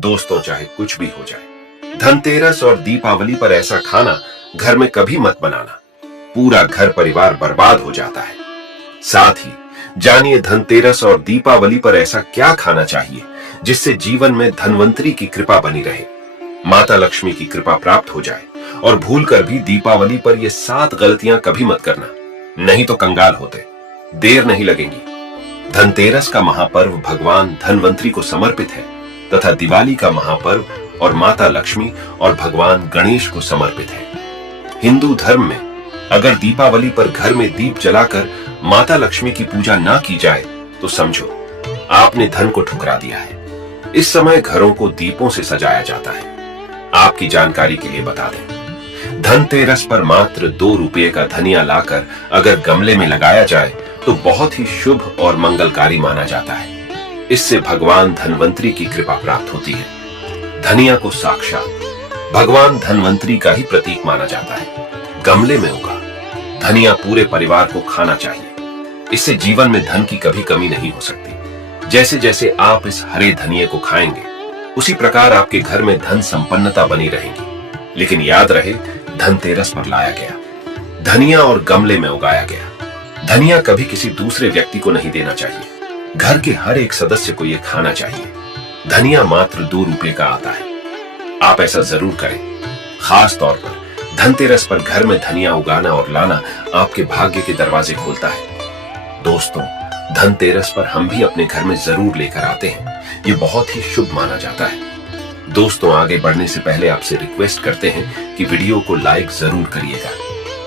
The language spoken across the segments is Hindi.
दोस्तों, चाहे कुछ भी हो जाए, धनतेरस और दीपावली पर ऐसा खाना घर में कभी मत बनाना। पूरा घर परिवार बर्बाद हो जाता है। साथ ही जानिए धनतेरस और दीपावली पर ऐसा क्या खाना चाहिए जिससे जीवन में धनवंतरी की कृपा बनी रहे, माता लक्ष्मी की कृपा प्राप्त हो जाए। और भूलकर भी दीपावली पर ये 7 गलतियां कभी मत करना, नहीं तो कंगाल होते। देर नहीं लगेगी। धनतेरस का महापर्व भगवान धनवंतरी को समर्पित है तथा दिवाली का महापर्व और माता लक्ष्मी और भगवान गणेश को समर्पित है। हिंदू धर्म में अगर दीपावली पर घर में दीप जलाकर माता लक्ष्मी की पूजा ना की जाए तो समझो आपने धन को ठुकरा दिया है। इस समय घरों को दीपों से सजाया जाता है। आपकी जानकारी के लिए बता दें, धनतेरस पर मात्र 2 रुपये का धनिया लाकर अगर गमले में लगाया जाए तो बहुत ही शुभ और मंगलकारी माना जाता है। इससे भगवान धनवंतरी की कृपा प्राप्त होती है। धनिया को साक्षात भगवान धनवंतरी का ही प्रतीक माना जाता है। गमले में उगा धनिया पूरे परिवार को खाना चाहिए। इससे जीवन में धन की कभी कमी नहीं हो सकती। जैसे जैसे आप इस हरे धनिये को खाएंगे उसी प्रकार आपके घर में धन संपन्नता बनी रहेगी। लेकिन याद रहे, धनतेरस पर लाया गया धनिया और गमले में उगाया गया धनिया कभी किसी दूसरे व्यक्ति को नहीं देना चाहिए। घर के हर एक सदस्य को यह खाना चाहिए। धनिया मात्र 2 रुपये का आता है। आप ऐसा जरूर करें। खास तौर पर धनतेरस पर घर में धनिया उगाना और लाना आपके भाग्य के दरवाजे खोलता है। दोस्तों, धनतेरस पर हम भी अपने घर में जरूर लेकर आते हैं। ये बहुत ही शुभ माना जाता है। दोस्तों, आगे बढ़ने से पहले आपसे रिक्वेस्ट करते हैं कि वीडियो को लाइक जरूर करिएगा,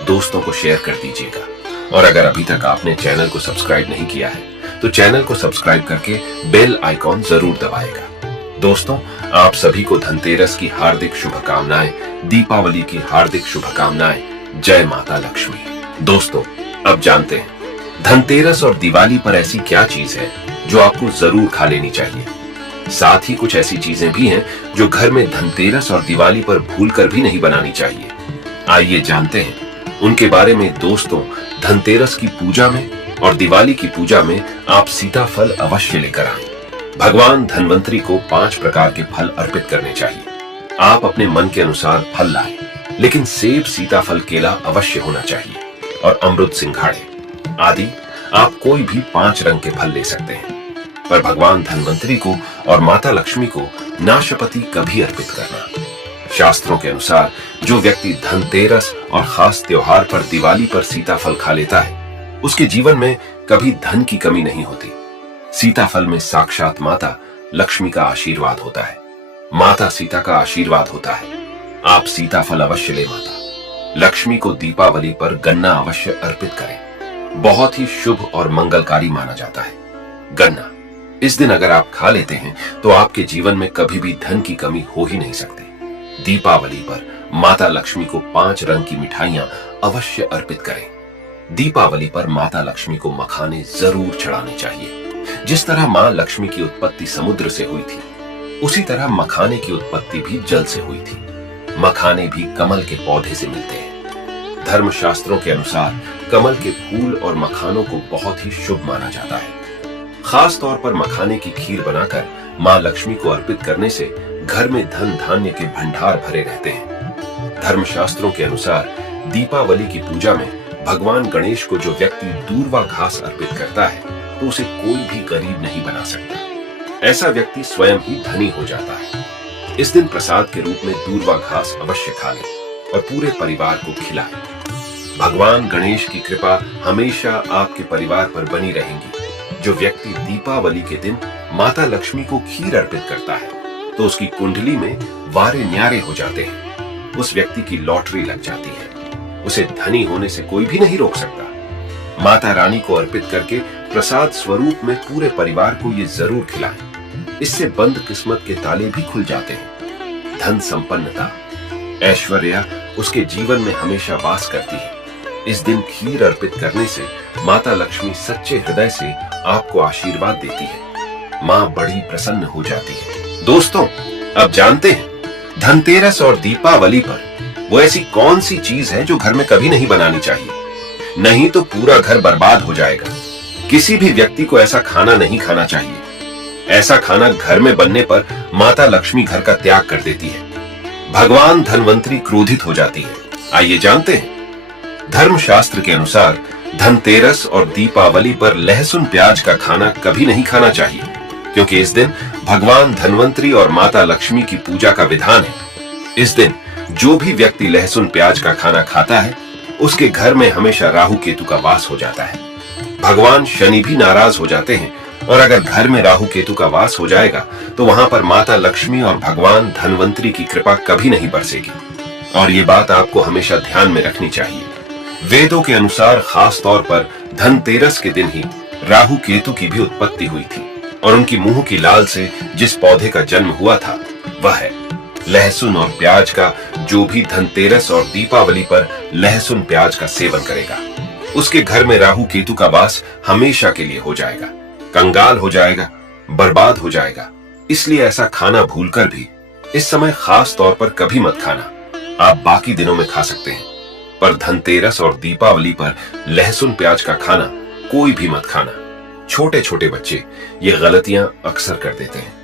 दोस्तों को शेयर कर दीजिएगा और अगर अभी तक आपने चैनल को सब्सक्राइब नहीं किया है तो चैनल को सब्सक्राइब करके बेल आइकॉन जरूर दबाएगा। दोस्तों, आप सभी को धनतेरस की हार्दिक शुभकामनाएं, दीपावली की हार्दिक शुभकामनाएं। जय माता लक्ष्मी। दोस्तों, अब जानते हैं धनतेरस और दिवाली पर ऐसी क्या चीज है जो आपको जरूर खा लेनी चाहिए। साथ ही कुछ ऐसी चीजें भी हैं जो घर में धनतेरस और दिवाली पर भूलकर भी नहीं बनानी चाहिए। आइए जानते हैं उनके बारे में। दोस्तों, धनतेरस की पूजा में और दिवाली की पूजा में आप सीताफल अवश्य लेकर आएं। भगवान धनवंतरी को 5 प्रकार के फल अर्पित करने चाहिए। आप अपने मन के अनुसार फल लाएं, लेकिन सेब, सीताफल, केला अवश्य होना चाहिए और अमृत, सिंघाड़े आदि आप कोई भी 5 रंग के फल ले सकते हैं। पर भगवान धनवंतरी को और माता लक्ष्मी को नाशपाती कभी अर्पित करना। शास्त्रों के अनुसार जो व्यक्ति धनतेरस और खास त्योहार पर दिवाली पर सीताफल खा लेता है उसके जीवन में कभी धन की कमी नहीं होती। सीताफल में साक्षात माता लक्ष्मी का आशीर्वाद होता है। माता सीता का आशीर्वाद होता है। आप सीताफल अवश्य ले माता लक्ष्मी को दीपावली पर गन्ना अवश्य अर्पित करें। बहुत ही शुभ और मंगलकारी माना जाता है। गन्ना इस दिन अगर आप खा लेते हैं तो आपके जीवन में कभी भी धन की कमी हो ही नहीं सकती। दीपावली पर माता लक्ष्मी को 5 रंग की मिठाइयां अवश्य अर्पित करें। दीपावली पर माता लक्ष्मी को मखाने जरूर चढ़ाने चाहिए। जिस तरह मां लक्ष्मी की उत्पत्ति समुद्र से हुई थी उसी तरह मखाने की उत्पत्ति भी जल से हुई थी। मखाने भी कमल के पौधे से मिलते हैं। धर्मशास्त्रों के अनुसार कमल के फूल और मखानों को बहुत ही शुभ माना जाता है। खास तौर पर मखाने की खीर बनाकर मां लक्ष्मी को अर्पित करने से घर में धन धान्य के भंडार भरे रहते हैं। धर्मशास्त्रों के अनुसार दीपावली की पूजा में भगवान गणेश को जो व्यक्ति दूर्वा घास अर्पित करता है तो उसे कोई भी गरीब नहीं बना सकता। ऐसा व्यक्ति स्वयं ही धनी हो जाता है। इस दिन प्रसाद के रूप में दूर्वा घास अवश्य खा लें और पूरे परिवार को खिलाएं। भगवान गणेश की कृपा हमेशा आपके परिवार पर बनी रहेगी। जो व्यक्ति दीपावली के दिन माता लक्ष्मी को खीर अर्पित करता है तो उसकी कुंडली में वारे न्यारे हो जाते हैं। उस व्यक्ति की लॉटरी लग जाती है। उसे धनी होने से कोई भी नहीं रोक सकता। माता रानी को अर्पित करके प्रसाद स्वरूप में पूरे परिवार को ये जरूर खिलाएं। इससे बंद किस्मत के ताले भी खुल जाते हैं। धन संपन्नता, ऐश्वर्य उसके जीवन में हमेशा वास करती है। इस दिन खीर अर्पित करने से माता लक्ष्मी सच्चे हृदय से आपको आशीर्वाद देती है। मां बड़ी प्रसन्न हो जाती है। दोस्तों, अब जानते हैं धनतेरस और दीपावली पर वो ऐसी कौन सी चीज है जो घर में कभी नहीं बनानी चाहिए, नहीं तो पूरा घर बर्बाद हो जाएगा। किसी भी व्यक्ति को ऐसा खाना नहीं खाना चाहिए। ऐसा खाना घर में बनने पर माता लक्ष्मी घर का त्याग कर देती है। भगवान धनवंतरी क्रोधित हो जाती है। आइए जानते हैं। धर्मशास्त्र के अनुसार धनतेरस और दीपावली पर लहसुन प्याज का खाना कभी नहीं खाना चाहिए, क्योंकि इस दिन भगवान धनवंतरी और माता लक्ष्मी की पूजा का विधान है। इस दिन जो भी व्यक्ति लहसुन प्याज का खाना खाता है, उसके घर में हमेशा राहु केतु का वास हो जाता है। भगवान शनि भी नाराज हो जाते हैं, और अगर घर में राहु केतु का वास हो जाएगा तो वहां पर माता लक्ष्मी और भगवान धनवंतरी की कृपा कभी नहीं बरसेगी। और ये बात आपको हमेशा ध्यान में रखनी चाहिए। वेदों के अनुसार खास तौर पर धनतेरस के दिन ही राहु केतु की भी उत्पत्ति हुई थी, और उनकी मुंह की लाल से जिस पौधे का जन्म हुआ था वह है लहसुन और प्याज का। जो भी धनतेरस और दीपावली पर लहसुन प्याज का सेवन करेगा, उसके घर में राहु केतु का वास हमेशा के लिए हो जाएगा, कंगाल हो जाएगा, बर्बाद हो जाएगा। इसलिए ऐसा खाना भूलकर भी इस समय खास तौर पर कभी मत खाना। आप बाकी दिनों में खा सकते हैं, पर धनतेरस और दीपावली पर लहसुन प्याज का खाना कोई भी मत खाना। छोटे छोटे बच्चे ये गलतियां अक्सर कर देते हैं।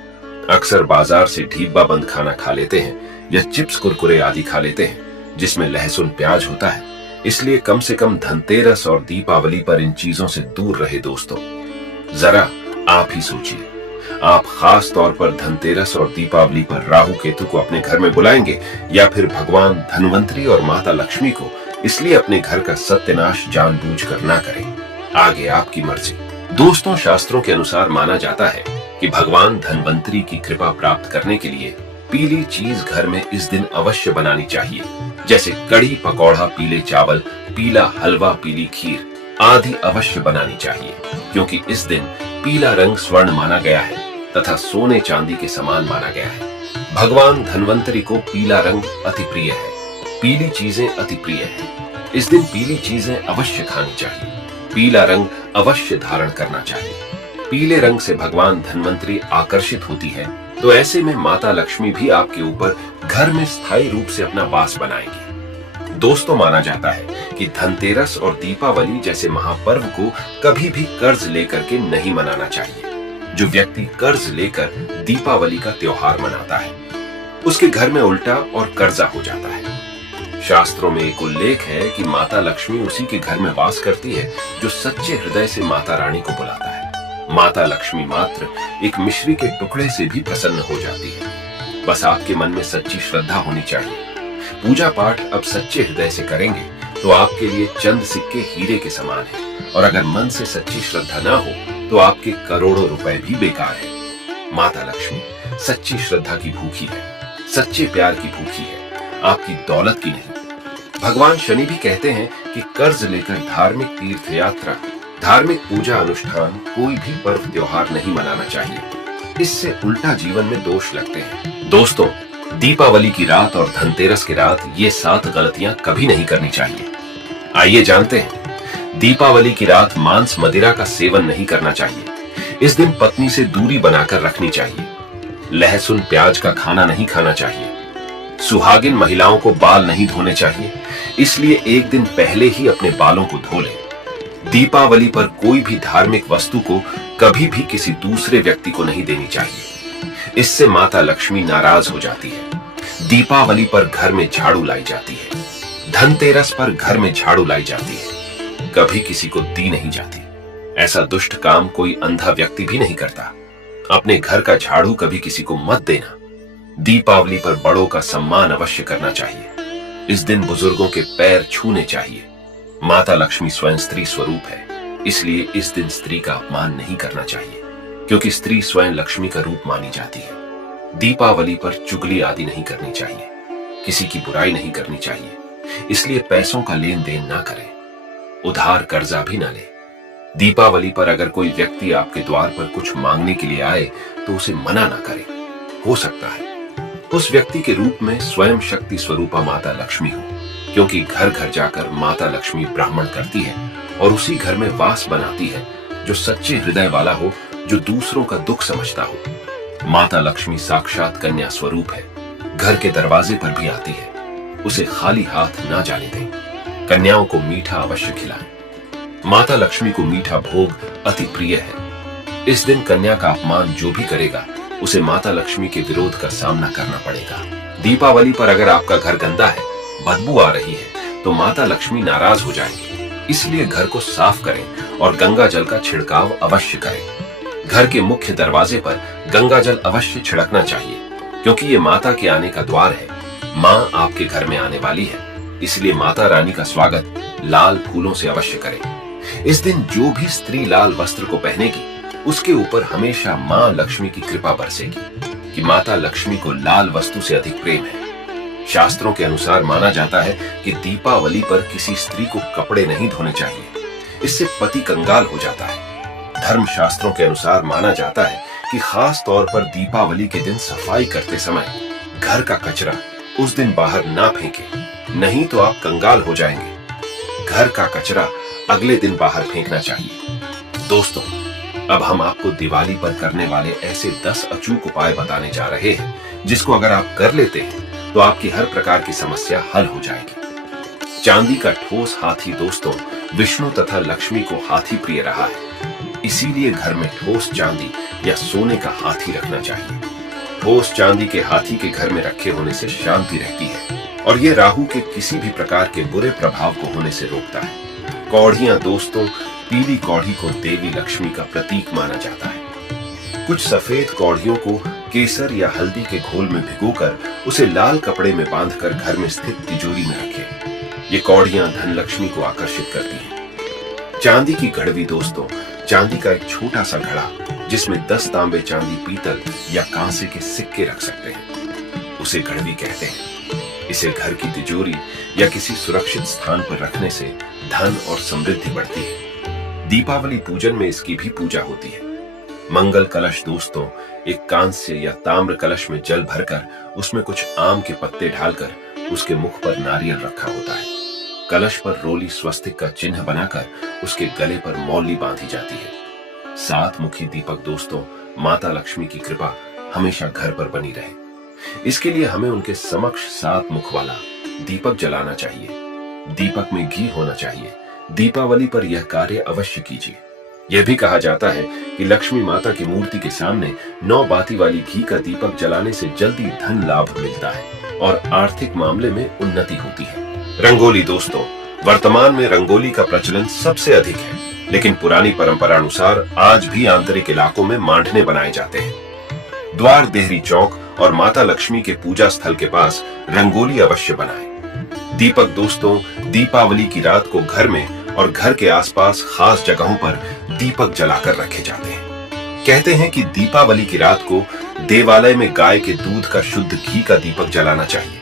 अक्सर बाजार से डिब्बा बंद खाना खा लेते हैं या चिप्स कुरकुरे आदि खा लेते हैं जिसमें लहसुन प्याज होता है। इसलिए कम से कम धनतेरस और दीपावली पर इन चीजों से दूर रहे दोस्तों। जरा आप ही सोचिए, आप खास तौर पर धनतेरस और दीपावली पर राहु केतु को अपने घर में बुलाएंगे या फिर भगवान धनवंतरी और माता लक्ष्मी को, इसलिए अपने घर का सत्यानाश जानबूझकर ना करें। आगे आपकी मर्जी। दोस्तों, शास्त्रों के अनुसार माना जाता है कि भगवान धनवंतरी की कृपा प्राप्त करने के लिए पीली चीज घर में इस दिन अवश्य बनानी चाहिए, जैसे कड़ी पकौड़ा, पीले चावल, पीला हलवा, पीली खीर आदि अवश्य बनानी चाहिए, क्योंकि इस दिन पीला रंग स्वर्ण माना गया है तथा सोने चांदी के समान माना गया है। भगवान धनवंतरी को पीला रंग अति प्रिय है, पीली चीजें अति प्रिय है। इस दिन पीली चीजें अवश्य खानी चाहिए, पीला रंग अवश्य धारण करना चाहिए। पीले रंग से भगवान धनवंतरी आकर्षित होती है, तो ऐसे में माता लक्ष्मी भी आपके ऊपर घर में स्थायी रूप से अपना वास बनाएंगी। दोस्तों, माना जाता है कि धनतेरस और दीपावली जैसे महापर्व को कभी भी कर्ज लेकर के नहीं मनाना चाहिए। जो व्यक्ति कर्ज लेकर दीपावली का त्योहार मनाता है, उसके घर में उल्टा और कर्जा हो जाता है। शास्त्रों में एक उल्लेख है कि माता लक्ष्मी उसी के घर में वास करती है जो सच्चे हृदय से माता रानी को बुलाता है। माता लक्ष्मी मात्र एक मिश्री के टुकड़े से भी प्रसन्न हो जाती है। बस आपके मन में सच्ची श्रद्धा होनी चाहिए। पूजा पाठ अब सच्चे हृदय से करेंगे तो आपके लिए चंद सिक्के हीरे के समान है, और अगर मन से सच्ची श्रद्धा ना हो तो आपके करोड़ों रुपए भी बेकार है। माता लक्ष्मी सच्ची श्रद्धा की भूखी है, सच्चे प्यार की भूखी है, आपकी दौलत की नहीं। भगवान शनि भी कहते हैं कि कर्ज लेकर धार्मिक तीर्थ यात्रा, धार्मिक पूजा अनुष्ठान, कोई भी पर्व त्योहार नहीं मनाना चाहिए। इससे उल्टा जीवन में दोष लगते हैं। दोस्तों, दीपावली की रात और धनतेरस की रात ये 7 गलतियां कभी नहीं करनी चाहिए। आइए जानते हैं। दीपावली की रात मांस मदिरा का सेवन नहीं करना चाहिए। इस दिन पत्नी से दूरी बनाकर रखनी चाहिए। लहसुन प्याज का खाना नहीं खाना चाहिए। सुहागिन महिलाओं को बाल नहीं धोने चाहिए, इसलिए एक दिन पहले ही अपने बालों को धो लें। दीपावली पर कोई भी धार्मिक वस्तु को कभी भी किसी दूसरे व्यक्ति को नहीं देनी चाहिए, इससे माता लक्ष्मी नाराज हो जाती है। दीपावली पर घर में झाड़ू लाई जाती है, धनतेरस पर घर में झाड़ू लाई जाती है, कभी किसी को दी नहीं जाती। ऐसा दुष्ट काम कोई अंधा व्यक्ति भी नहीं करता। अपने घर का झाड़ू कभी किसी को मत देना। दीपावली पर बड़ों का सम्मान अवश्य करना चाहिए। इस दिन बुजुर्गों के पैर छूने चाहिए। माता लक्ष्मी स्वयं स्त्री स्वरूप है, इसलिए इस दिन स्त्री का अपमान नहीं करना चाहिए, क्योंकि स्त्री स्वयं लक्ष्मी का रूप मानी जाती है। दीपावली पर चुगली आदि नहीं करनी चाहिए, किसी की बुराई नहीं करनी चाहिए, इसलिए पैसों का लेन देन ना करें, उधार कर्जा भी ना ले। दीपावली पर अगर कोई व्यक्ति आपके द्वार पर कुछ मांगने के लिए आए तो उसे मना ना करें। हो सकता है उस व्यक्ति के रूप में स्वयं शक्ति स्वरूपा माता लक्ष्मी हो, क्योंकि घर घर जाकर माता लक्ष्मी ब्राह्मण करती है और उसी घर में वास बनाती है जो सच्चे हृदय वाला हो, जो दूसरों का दुख समझता हो। माता लक्ष्मी साक्षात कन्या स्वरूप है, घर के दरवाजे पर भी आती है, उसे खाली हाथ ना जाने दें। कन्याओं को मीठा अवश्य खिलाएं। माता लक्ष्मी को मीठा भोग अति प्रिय है। इस दिन कन्या का अपमान जो भी करेगा उसे माता लक्ष्मी के विरोध का सामना करना पड़ेगा। दीपावली पर अगर आपका घर गंदा है, बदबू आ रही है, तो माता लक्ष्मी नाराज हो जाएंगी। इसलिए घर को साफ करें और गंगा जल का छिड़काव अवश्य करें। घर के मुख्य दरवाजे पर गंगा जल अवश्य छिड़कना चाहिए, क्योंकि ये माता के आने का द्वार है। माँ आपके घर में आने वाली है, इसलिए माता रानी का स्वागत लाल फूलों से अवश्य करें। इस दिन जो भी स्त्री लाल वस्त्र को पहनेगी उसके ऊपर हमेशा माँ लक्ष्मी की कृपा बरसेगी कि माता लक्ष्मी को लाल वस्तु से अधिक प्रेम है। शास्त्रों के अनुसार माना जाता है कि दीपावली पर किसी स्त्री को कपड़े नहीं धोने चाहिए, इससे पति कंगाल हो जाता है। धर्म शास्त्रों के अनुसार माना जाता है कि खास तौर पर दीपावली के दिन सफाई करते समय घर का कचरा उस दिन बाहर ना फेंकें, नहीं तो आप कंगाल हो जाएंगे। घर का कचरा अगले दिन बाहर फेंकना चाहिए। दोस्तों, अब हम आपको दिवाली पर करने वाले ऐसे 10 अचूक उपाय बताने जा रहे हैं जिसको अगर आप कर लेते हैं तो आपकी हर प्रकार की समस्या हल हो जाएगी। चांदी का ठोस हाथी दोस्तों विष्णु तथा लक्ष्मी को हाथी प्रिय रहा है, इसीलिए घर में ठोस चांदी या सोने का हाथी रखना चाहिए। ठोस चांदी के हाथी के घर में रखे होने से शांति रहती है और ये राहु के किसी भी प्रकार के बुरे प्रभाव को होने से रोकता है। कौड़ियां दोस्तों, पीली कौड़ी को देवी लक्ष्मी का प्रतीक माना जाता है। कुछ सफेद कौड़ियों को केसर या हल्दी के घोल में भिगोकर उसे लाल कपड़े में बांधकर घर में स्थित तिजोरी में रखें। ये कौड़ियां धन लक्ष्मी को आकर्षित करती हैं। चांदी की घड़वी दोस्तों, चांदी का एक छोटा सा घड़ा जिसमें 10 तांबे, चांदी, पीतल या कांसे के सिक्के रख सकते हैं, उसे घड़वी कहते हैं। इसे घर की तिजोरी या किसी सुरक्षित स्थान पर रखने से धन और समृद्धि बढ़ती है। दीपावली पूजन में इसकी भी पूजा होती है। मंगल कलश दोस्तों, एक कांस्य या ताम्र कलश में जल भरकर उसमें कुछ आम के पत्ते डालकर उसके मुख पर नारियल रखा होता है। कलश पर रोली स्वस्तिक का चिन्ह बनाकर उसके गले पर मौली बांधी जाती है। 7 मुखी दीपक दोस्तों, माता लक्ष्मी की कृपा हमेशा घर पर बनी रहे, इसके लिए हमें उनके समक्ष 7 मुख वाला दीपक जलाना चाहिए। दीपक में घी होना चाहिए। दीपावली पर यह कार्य अवश्य कीजिए। यह भी कहा जाता है कि लक्ष्मी माता की मूर्ति के सामने 9 बाती वाली घी का दीपक जलाने से जल्दी धन लाभ मिलता है और आर्थिक मामले में उन्नति होती है। रंगोली दोस्तों, वर्तमान में रंगोली का प्रचलन सबसे अधिक है, लेकिन पुरानी परंपरा अनुसार आज भी आंतरिक इलाकों में मांडने बनाए जाते हैं। द्वार, देहरी चौक और माता लक्ष्मी के पूजा स्थल के पास रंगोली अवश्य बनाएं। दीपक दोस्तों, दीपावली की रात को घर में और घर के आसपास खास जगहों पर दीपक जलाकर रखे जाते हैं। कहते हैं कि दीपावली की रात को देवालय में गाय के दूध का शुद्ध घी का दीपक जलाना चाहिए।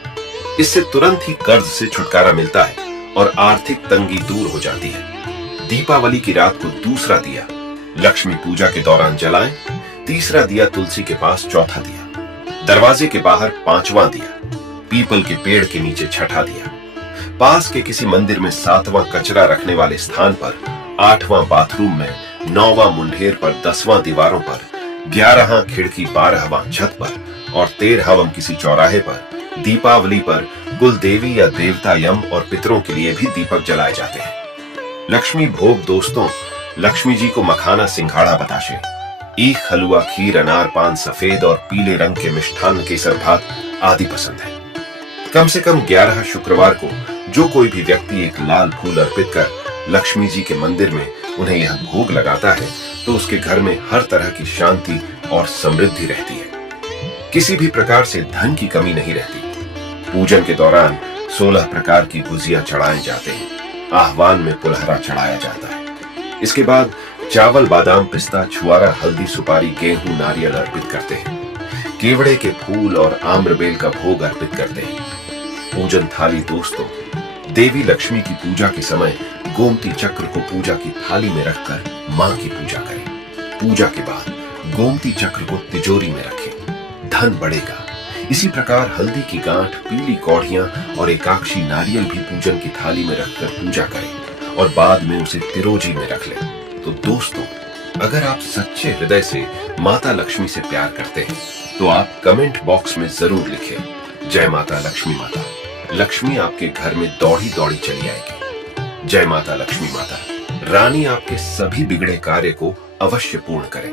इससे तुरंत ही कर्ज से छुटकारा मिलता है और आर्थिक तंगी दूर हो जाती है। दीपावली की रात को दूसरा दिया लक्ष्मी पूजा के दौरान जलाएं। तीसरा दिया तुलसी के पास, चौथा दिया दरवाजे के बाहर, 5वां दिया पीपल के पेड़ के नीचे, 6ठा दिया पास के किसी मंदिर में, 7वां कचरा रखने वाले स्थान पर, 8वां बाथरूम में, 9वां मुंडेर पर, 10वां दीवारों पर, 11वां खिड़की, 12वां छत पर और 13वां किसी चौराहे पर दीपावली पर कुल देवी या देवता, यम और पितरों के लिए भी दीपक जलाए जाते हैं। लक्ष्मी भोग दोस्तों, लक्ष्मी जी को मखाना, सिंघाड़ा, बताशे, ईख, हलवा, खीर, अनार, पान, सफेद और पीले रंग के मिष्ठान, केसर भात आदि पसंद है। कम से कम 11 शुक्रवार को जो कोई भी व्यक्ति एक लाल फूल अर्पित कर लक्ष्मी जी के मंदिर में उन्हें यह भोग लगाता है तो उसके घर में हर तरह की शांति और समृद्धि रहती है। किसी भी प्रकार से धन की कमी नहीं रहती। पूजन के दौरान 16 प्रकार की गुजिया चढ़ाए जाते हैं। आह्वान में पुलहरा चढ़ाया जाता है। इसके बाद चावल, बादाम, पिस्ता, छुआरा, हल्दी, सुपारी, गेहूं, नारियल अर्पित करते हैं। केवड़े के फूल और आम्रबेल का भोग अर्पित करते हैं। पूजन थाली दोस्तों, देवी लक्ष्मी की पूजा के समय गोमती चक्र को पूजा की थाली में रखकर मां की पूजा करें। पूजा के बाद गोमती चक्र को तिजोरी में रखें, धन बढ़ेगा। इसी प्रकार हल्दी की गांठ, पीली कौड़ियां और एकाक्षी नारियल भी पूजन की थाली में रखकर पूजा करें और बाद में उसे तिरोजी में रख लें। तो दोस्तों, अगर आप सच्चे हृदय से माता लक्ष्मी से प्यार करते हैं तो आप कमेंट बॉक्स में जरूर लिखें, जय माता लक्ष्मी माता। लक्ष्मी आपके घर में दौड़ी दौड़ी चली आएगी। जय माता लक्ष्मी माता। रानी आपके सभी बिगड़े कार्य को अवश्य पूर्ण करे।